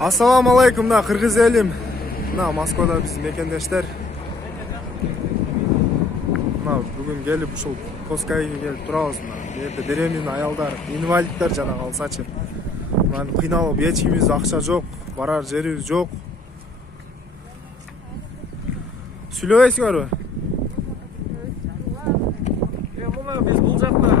Ассаламу алейкум, мына кыргыз элим. Мына Москвада биз мекендештер. Мына бүгүн келип ушул Коскайга келип турабыз. Мына жерде беремин аялдар, инвалиддер жана калсачы. Мына кыйналып эч кимибиз акча жок, барар жерибиз жок. Сүйлөбөйсүңөрбү? Мына биз бул жакта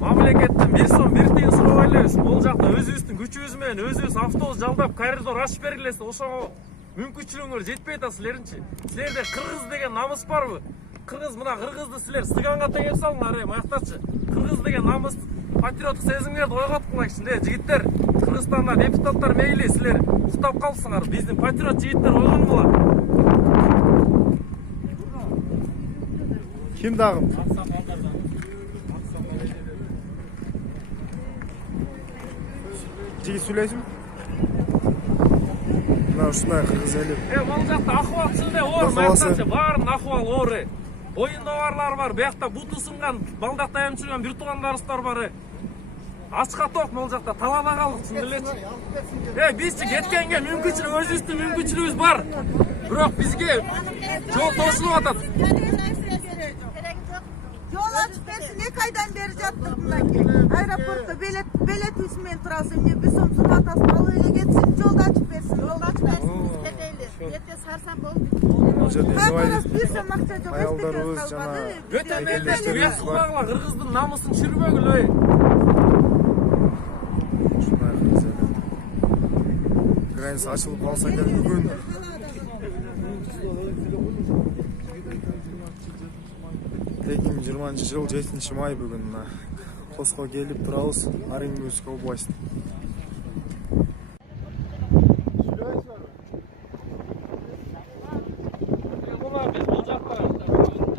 мамлекеттен 1 сом 1 тиын сурабай элебиз. Бул жакта өзүбүздүн күчүбүз менен өзүбүз автобус жалдап коридор ачып бергилесе, ошого мүмкүнчүлүгүңөр жетпей атат силеринчи. Силерде кыргыз деген намыс барбы? Кыргыз, мына кыргызды силер сыганга теңеп салыңар, мактачы. Кыргыз деген намыс, патриоттук сезимдерди ойготкуңарчы, жигиттер. Кыргызстанда депутаттар мейли, силер уктап калсыңар. Биздин патриот жигиттер ойгонгула. Ким дагы? Жигит сүйлөйсүңбү? Мына ушундай кыргыз эли. Бул жакта акыбал чынде оор, мактачы, баарын акыбал оор. Оюнда барлар бар, биякта буту сынган, балдак таянып жүргөн бир туугандарыбыздар бар. Ачка ток бул жакта талаада калдык, түшүндүңөрчү? Бизчи кеткенге мүмкүнчүлүк, өзүбүздүн мүмкүнчүлүгүбүз бар. Бирок бизге жол тосулуп атат. Yol açıp versin, ne kaydan beri jattık mınaki. Aeroportta belet üstümen turasın, ne bir somsun atasın, alı öyle geçsin, yolda açıp versin. Yolda açıp versin, biz keteyli. Yette sarsan bol Kaybolas büyüse makça yok, estekez kalmadı. Öte meldeşti, uyak kılmağla, Kırgızdın namısın çürümögül öy. Şunday kırgız eli. Granisi açılıp kalsa gel bugün. Tekin 20-жыл 7 май бүгүн Коско келип турабыз, Оренбургский область. Мына биз бул жакта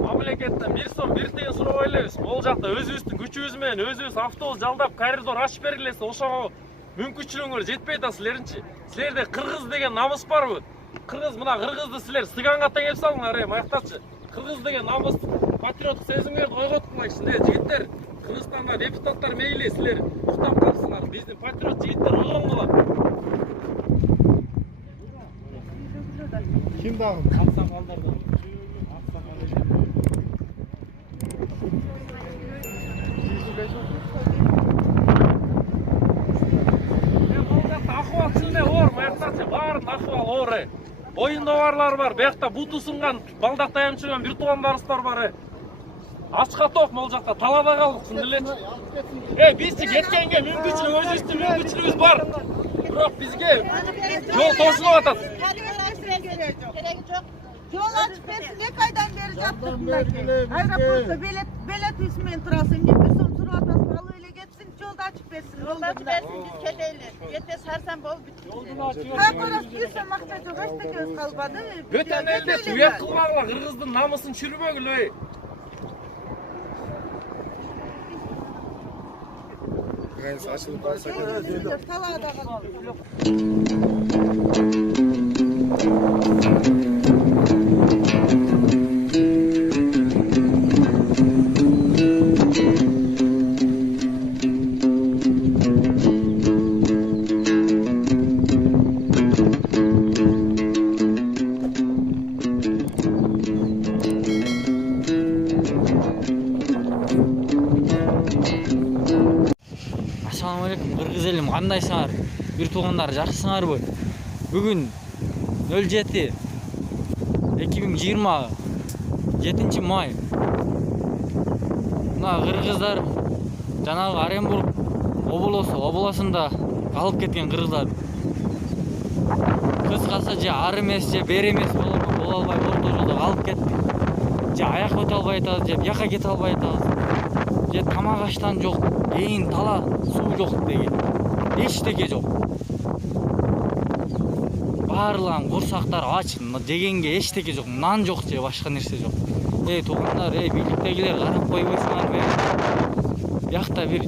мамлекеттен 1 сом 1 тиын сурабай элебиз. Бул жакта өзүбүздүн күчүбүз менен өзүбүз автобус жалдап коридор ачып бергилесе, ошого мүмкүнчүлүгүңөр жетпей атат силеринчи. Силерде кыргыз деген намыс барбы? Кыргыз, мына кыргызды силер сыганга теңеп салыңар, мактачы. Кыргыз деген намыс, патриоттук сезимдерди ойготкуңарчы, жигиттер. Кыргызстанда депутаттар мейли, силер уктап калсыңар. Биздин патриот жигиттер ойгонгула. Ким дагы? Аксакалдардан. Бул жакта акыбал чынде оор, мактачы, баарын акыбал оор. Оюнда барлар бар, биякта буту сынган, балдак таянып жүргөн бир туугандарыбыздар бар. Ачка ток бул жакта талаада калдык, түшүндүңөрчү? Бизчи кеткенге мүмкүнчүлүк, өзүбүздүн мүмкүнчүлүгүбүз бар. Бирок бизге жол тосулуп атат. Yol açıp versin, ne kaydan beri jattık mınaki. Aeroportta belet üstümen turasın, ne bir somsun atasın, alı öyle geçsin, yolda açıp versin. Yolda açıp versin, biz keteyli. Yette sarsan bol Kaybolas büyüse makça yok, estekez kalmadı. Öte meldeşti, uyak kılmağla, Kırgızdın namısın çürümögül öy. Granisi açılıp kalsa gel. Talada kalmadı. Assalamu alaikum, Kırgız elim, kandayсыңар? Bir tuğanlar, жақсысыңарбы? Бүгін 07 2020 7 май. Мына кыргыздар жанагы Оренбург обласында калып кеткен кыргыздар. Кыскасы же ар эмес, же бер эмес боло албай орто жолдо калып кетти. Же аяк өтө албай атабыз, же бияка кете албай атабыз. Же тамак аштан жок, эйин тала суу жок деген. Эчтеке жок. Барлыгын курсактар ач, жегенге эчтеке жок, нан жок же башка нерсе жок. Туугандар, бийликтегилер карап койбойсуңарбы? Биякта бир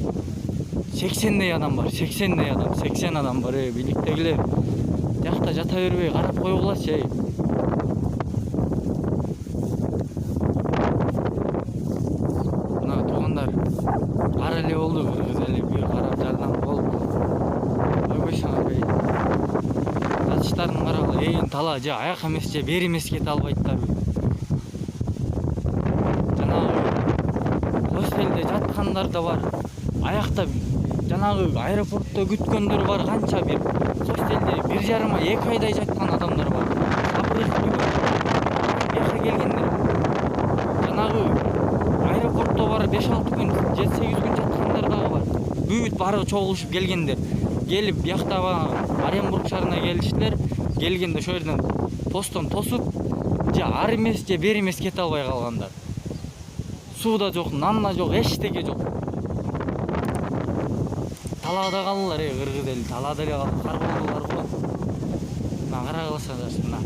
80 адам бар, 80 адам бар, бийликтегилер. Биякта жата бербей карап койгулачы. Ар эле болду, бир карап жардам болуп. Койбойсуңар бей. тала же аяк эмес же бери эмес кете албайттарбы. Жанагы хостелде жаткандар да бар. Аякта жанагы аэропортто күткөндөр бар, канча бир хостелде 1,5-2 айдай жаткан адамдар бар. Апрель күнү келгендер. Жанагы аэропортто бар 5-6 күн, 7-8 күн жаткандар дагы бар. Бүт бары чогулушуп келгендер. Келип бияктагы Оренбург шаарына келиштилер. Келгенде ошол жерден постон тосуп, же ар эмес же бери эмес кете албай калгандар. Суу да жок, нан да жок, эчтеке жок. Талаада калдылар, кыргыз эли талаада эле калып карголдулар го. Мына карагыласаңдар, мына.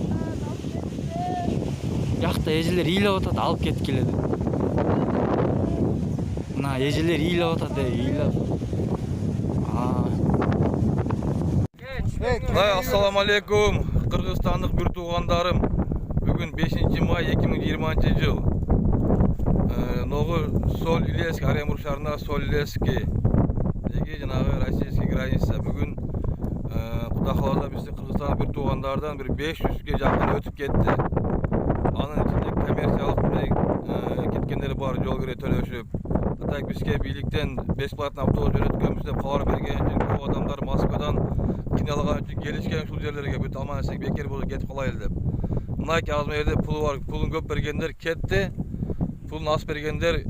Бияқта эжелер ыйлап атат, алып кеткиле деп. Мына эжелер ыйлап атат, ыйлап. Ассаламу алейкум, Кыргызстандык бир туугандарым. Бүгүн 5 май 2020 жыл. Ногу Соль Илецк, Оренбург шаарында Соль Илецкий. Деги жанагы российский граница. Бүгүн Кудай кааласа биздин Кыргызстандын бир туугандардан бир 500ге жакын өтүп кетти. Анын ичинде коммерциялык кеткендер бар, жол кире төлөшүп. Так бизге бийликтен бесплатно автобус жөнөткөнбүз деп кабар берген үчүн көп адамдар Москвадан киналган үчүн келишкен ушул жерлерге бүт аман эсен бекер болуп кетип калайлы деп. Мынакей азыр жерде пулу бар, пулун көп бергендер кетти. Пулун аз бергендер,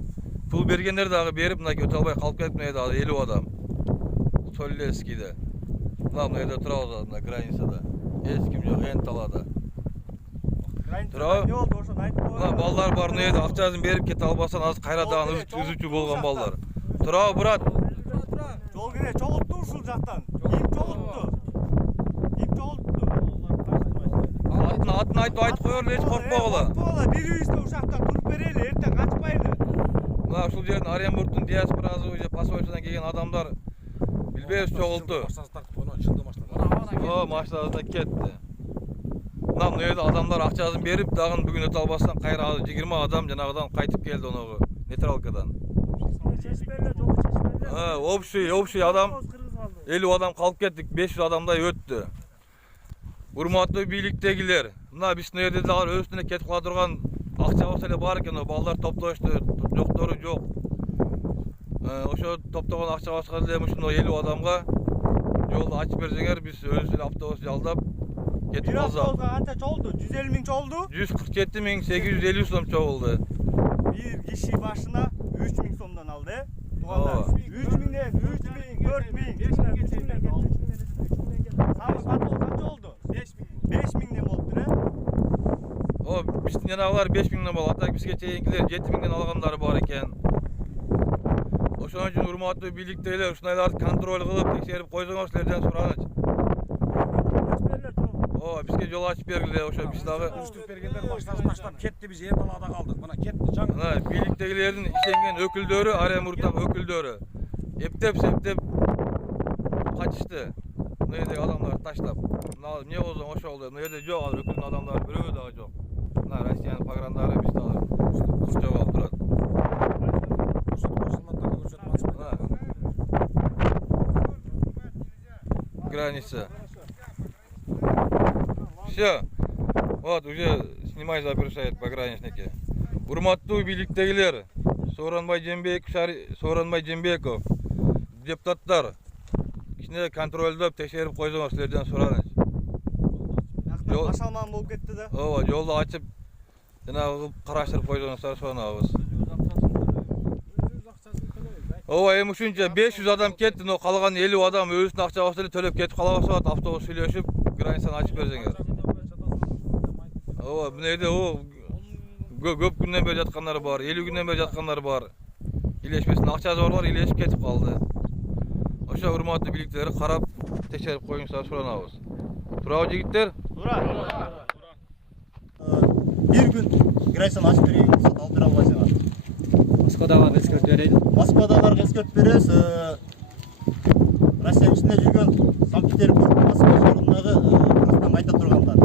пул бергендер дагы берип, мынакей өтө албай калып кетип, мына жерде 50 адам. Соль Илецкийде. Мына жерде турабыз, мына границада. Эч ким жок, эн талаада. Турабы? Мына балдар бар, мына жерде акчасын берип кете албастан азыр кайрадан үзүчү болгон балдар. Турабы, брат? Жол кире чогултту ушул жактан. Ким чогултту? Атын айтып коелу, эч коркпогула. Коркпогула, бирибизди ушакта туруп берели, эртең качпайлы. Мына ушул жердин Оренбургдун диаспорасы же посольстводон келген адамдар билбейбиз чогулту. О, машинада кетти. Мына жерде адамдар акчасын берип, дагы бүгүн өтө албастан кайра 20 адам жанагыдан кайтып келди оногу нейтралкадан. Общий адам 50 адам калып кеттик, 500 адамдай өттү. Урматтуу бийликтегилер, мына биздин жерде дагы өзүнө кетип кала турган акчабыз эле бар экен, балдар топтошду, жоктору жок. Ошо топтогон акчабызга деле ушуну 50 адамга жолду ачып берсеңер, биз өзүбүз эле автобус жалдап кетип калсак. Автобуска канча чогулду? 150 миң чогулду? 147 850 сом чогулду. Бир киши башына 3 миң сомдон алды, туугандар. 3 миңден 3 миң, 4 миң. Сабыз батыл канча болду? 5 миңден болуптур, О, биздин жанагылар 5 миңден болот. Ата бизге чейинкилер 7 миңден алгандары бар экен. Ошон үчүн урматтуу бийликтегилер ушундайларды контроль кылып, текшерип койсоңор силерден сураныч. О, бизге жол ачып бергиле, ошо биз дагы Үстүп бергендер баштарын таштап кетти, биз эр талаада калдык. Мына кетти жаңы. мына бийликтегилердин ишенген өкүлдөрү, Оренбургдагы өкүлдөрү эптеп-септеп качышты. Мына жердеги адамдарды таштап. Мына эмне болсо ошол деп. Мына жерде жок, азыр өкүлдүн адамдары бирөө дагы жок. Мына Россиянын пограндары биз дагы курчап алып турат. Граница. Все. Вот, уже снимай запрещает пограничники. Урматтуу бийликтегилер, Сооронбай Жээнбеков, депутаттар, кичине контролдоп, текшерип койсоңор силерден сураныч. Башалман болуп кетти да. Ооба, жолду ачып, жанагы караштырып койсоңуздар сонабыз. Ооба, эми ушунча 500 адам кетти, но калган 50 адам өзүнүн акчабызды эле төлөп кетип кала башташат, автобус сүйлөшүп, границаны ачып берсеңер. Ооба, мына жерде көп күндөн бери жаткандар бар, 50 күндөн бери жаткандар бар. Илешпесин акчасы барлар илешип кетип калды. Ошо урматтуу бийликтер карап, текшерип коюңуздар суранабыз. Турабы жигиттер? Тура. Бир күн границаны ачып берген рұқсат алып бере албайсыңар. Москвадагыларга эскертип берейин. Москвадагыларга эскертип беребиз. Россиянын ичинде жүргөн Санкт-Петербург, Москва шаарындагы Кыргызстанга кайта тургандар.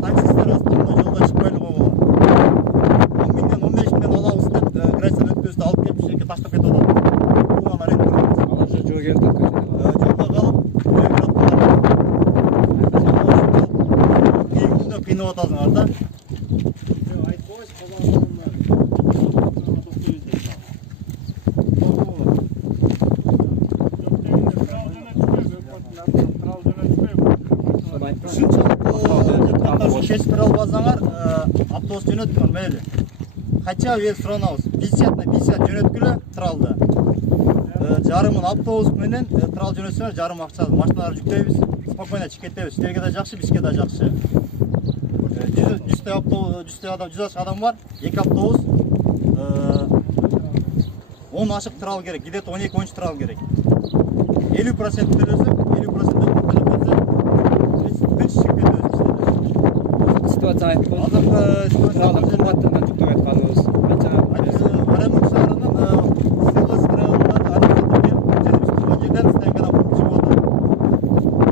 Таксисттер астынан жолго чыкпайлы болгон. 10 миңден 15 миңден алабыз деп границаны өткөздү алып келип шеке таштап кетип атат. Туган аренда. Алар жөө келип жолго калып, көрүп атасыңар да. Кеч бир албасаңар, автобус жөнөткөн мейли. Хотя бир суранабыз. 50 на 50 жөнөткүлө тралды. Жарымын автобус менен трал жөнөтсөңөр жарым акча машиналар жүктөйбүз. Спокойно чыгып кетебиз. Силерге да жакшы, бизге да жакшы. 100 автобус, 100 адам, 100 адам бар. 2 автобус 10 ашык трал керек. Где-то 12-13 трал керек. 50% төлөсөк, 50% Ситуация айтып болдық. Тралдың қымбаттығынан жүктеп айтқанымыз. Арамық шаарынын Селос районунда жерден стенкадан чыгып атат.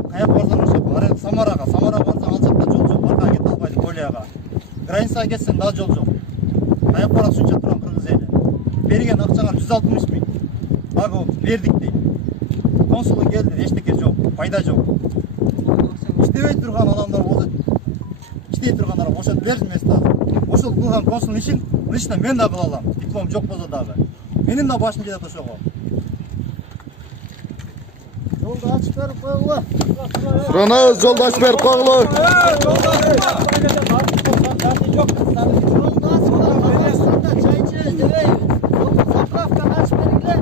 Каяк барсаң ошо Самарага барсаң ал жакта жол жок, аркага кете албайсың Колияга. Границага кетсең да жол жок. Каяк барат ушунча турган кыргыз эли. Берген акчаңар 160 000. Багы бердик дейт. Консулы келди, эчтеке жок, пайда жок. İştebey turgan adamlar болсо, иштей тургандар бошотуп берсин место. Ошол кылган консул ишин лично мен да кыла алам. Диплом жок болсо дагы. Менин да башым жетет ошого. Жолду ачып берип койгула. Суранабыз, жолду ачып берип койгула. Чай içeriz debeybiz. Заправка ачып бергиле.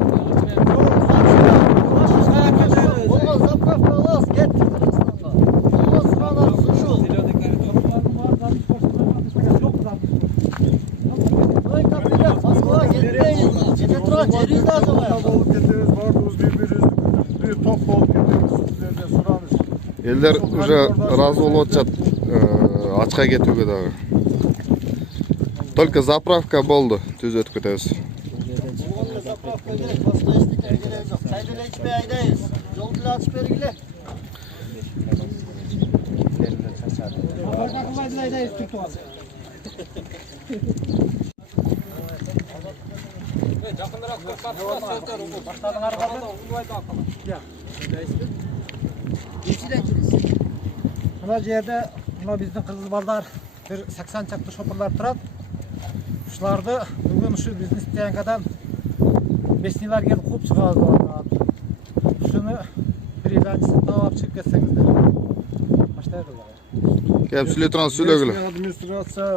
Заправка алабыз, кеттик Кыргызстанга. Оло суранабыз ушул. Москвага кетпейбиз. Жете турган жерибиз да жок. Болуп кетебиз, бардыбыз бири-бирибизди бир топ болуп кетебиз. Силерден сураныш. Элдер уже разы болуп атышат ачка кетүүгө дагы. Только заправка болду, түз өтүп кетебиз. Заправка керек, башка эчтеке керек жок. Чай деле ичпей айдайбыз. Жол деле ачып бергиле. Мына жерде мына биздин кыргыз балдар бир 80 чакты шопурлар турат. Ушуларды бүгүн ушу биздин стоянкадан беснийлар келип кууп чыгабыз деп атат. Ушуну бир иланчысын таап чыгып кетсеңиздер. Баштайлы. Кеп сүйлөй турган сүйлөгүлө. Администрация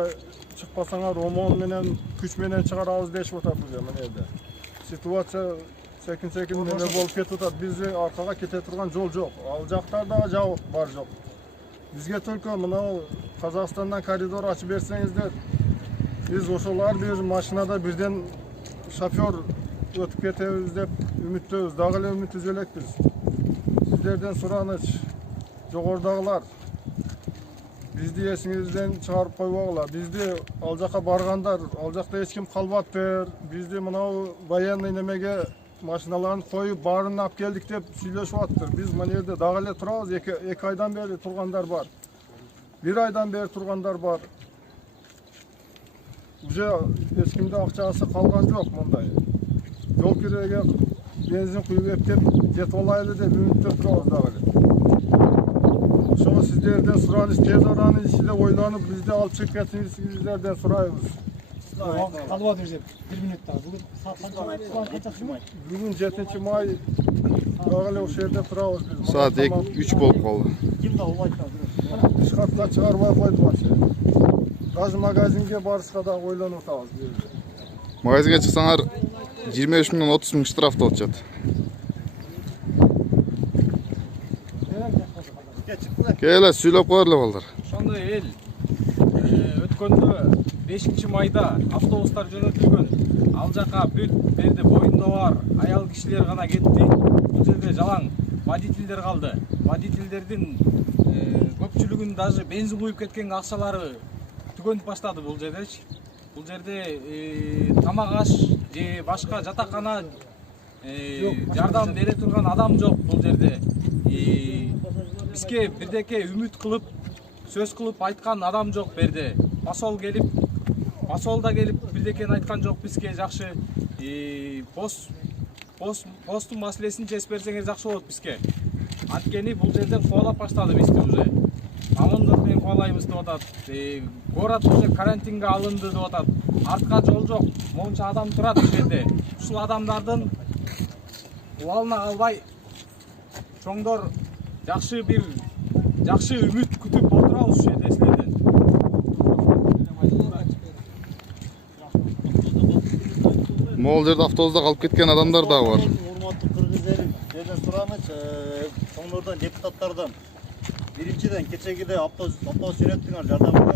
чыкпасаңар омон менен күч менен чыгарабыз дешип атат уже мына жерде. Ситуация секин неме болуп кетип атат. Бизде аркага кете турган жол жок. Ал жактарда жабык бар жок. Бизге только мына Казакстандан коридор ачып берсеңиздер, биз ошолар бир машинада бирден шофер өтүп кетебиз деп үмүттөбүз. Дагы эле үмүт үзө элекпиз. Сиздерден сураныч, жогорудагылар бизди эсиңизден чыгарып койбогула. Бизди ал жака баргандар, ал жакта эч ким калбаптыр. Бизди мынау военный немеге машиналарын коюп баарын алып келдик деп сүйлөшүп аттыр. Биз мына жерде дагы эле турабыз. 2 айдан бери тургандар бар. 1 айдан бери тургандар бар. Уже эч кимде акчасы калган жок мындай. Жол киреге бензин куюп эптеп жетип алайлы деп үмүттөп турабыз дагы эле. Ошого сиздерден сураныч, тез аранын ичинде ойлонуп бизди алып чыгып кетиңиздерден сурайбыз. Калып атырбыз деп 1 мүнөттө. Бүгүн саат канча? Бүгүн 7 май дагы эле ошол жерде турабыз биз. Саат 3 болуп калды. Ким да улайт. Эч катка чыгарбай койду вообще. Даже магазинге барышка да ойлонуп атабыз биз. Магазинге чыксаңар 23 миңден 30 миң штраф болуп жатат. Келе сүйлөп коерлу балдар. Ошондой эл өткөндө 5-майда автобустар жөнөтүлгөн. Ал жака бүт берде боюнда бар аял кишилер гана кетти. Бул жерде жалаң водительдер калды. Водительдердин көпчүлүгүн даже бензин куюп кеткен акчалары түгөнүп баштады бул жердечи. Бул жерде тамак аш же башка жатакана жардам бере турган адам жок бул жерде. Бизге бирдеке үмүт кылып, сөз кылып айткан адам жок берде. Посол да келип бирдекени айткан жок бизге жакшы. Посттун маселесин чечип берсеңер жакшы болот бизге. Анткени бул жерден кубалап баштады бизди уже. Амондор менен чабалайбыз деп атат. Город уже карантинге алынды деп атат. Артка жол жок. Монча адам турат ушул жерде. Ушул адамдардын убалына калбай чоңдор жакшы үмүт күтүп отурабыз ушул жерде силерден. Могул жерде автобуста калып кеткен адамдар да бар. Урматтуу кыргыз элим, жерден сурамыз, чоңдордон, депутаттардан. Биринчиден кечегиде автобус жөнөттүңөр жардамында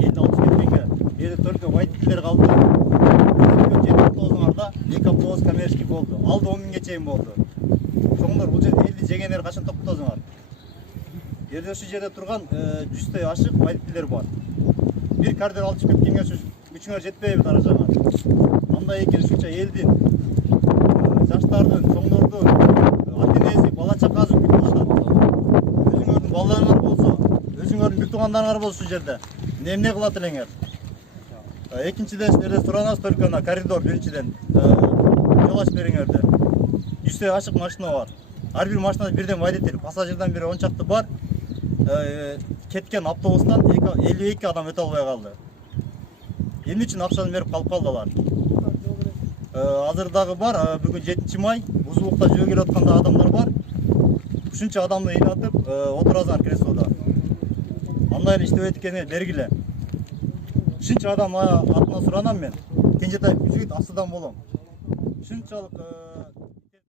элди алып кеткенге, жерде только водительдер калды. Жети автобусуңарда 2 автобус коммерческий болду. Алды 10 миңге чейин болду. Чоңдор бул жерде элди жегендер качан токтотосуңар? Жерде ушул жерде турган 100 ашык водительдер бар. Бир кардер алып кеткенге күчүңөр жетпейби даражаңа? Андай экен ушунча элдин, жаштардын, чоңдордун, ата-энеси, бала чакасы күтүп атат. Өзүңөрдүн балдарыңар болсо, өзүңөрдүн бир туугандарыңар болсо ушул жерде эмне кылат элеңер? Экинчиден силерден суранабыз только на коридор биринчиден жол ачып бериңерди. 100 ашык машина бар. Ар бир машинада бирден водитель, пассажирден бири 10 чакты бар. Кеткен автобустан 52 адам өтө албай калды. Эмне үчүн акчаны берип калып калдылар? Азыр дагы бар, бүгүн 7 май, бузулукта жөө келип атканда адамдар бар. Ушунча адамды ыйнатып отуразыңар креслода. Андай иштебейт экени бергиле. Ушунча адам атына суранам мен. Кенжетай Жигит Асыдан болом. Ушунчалык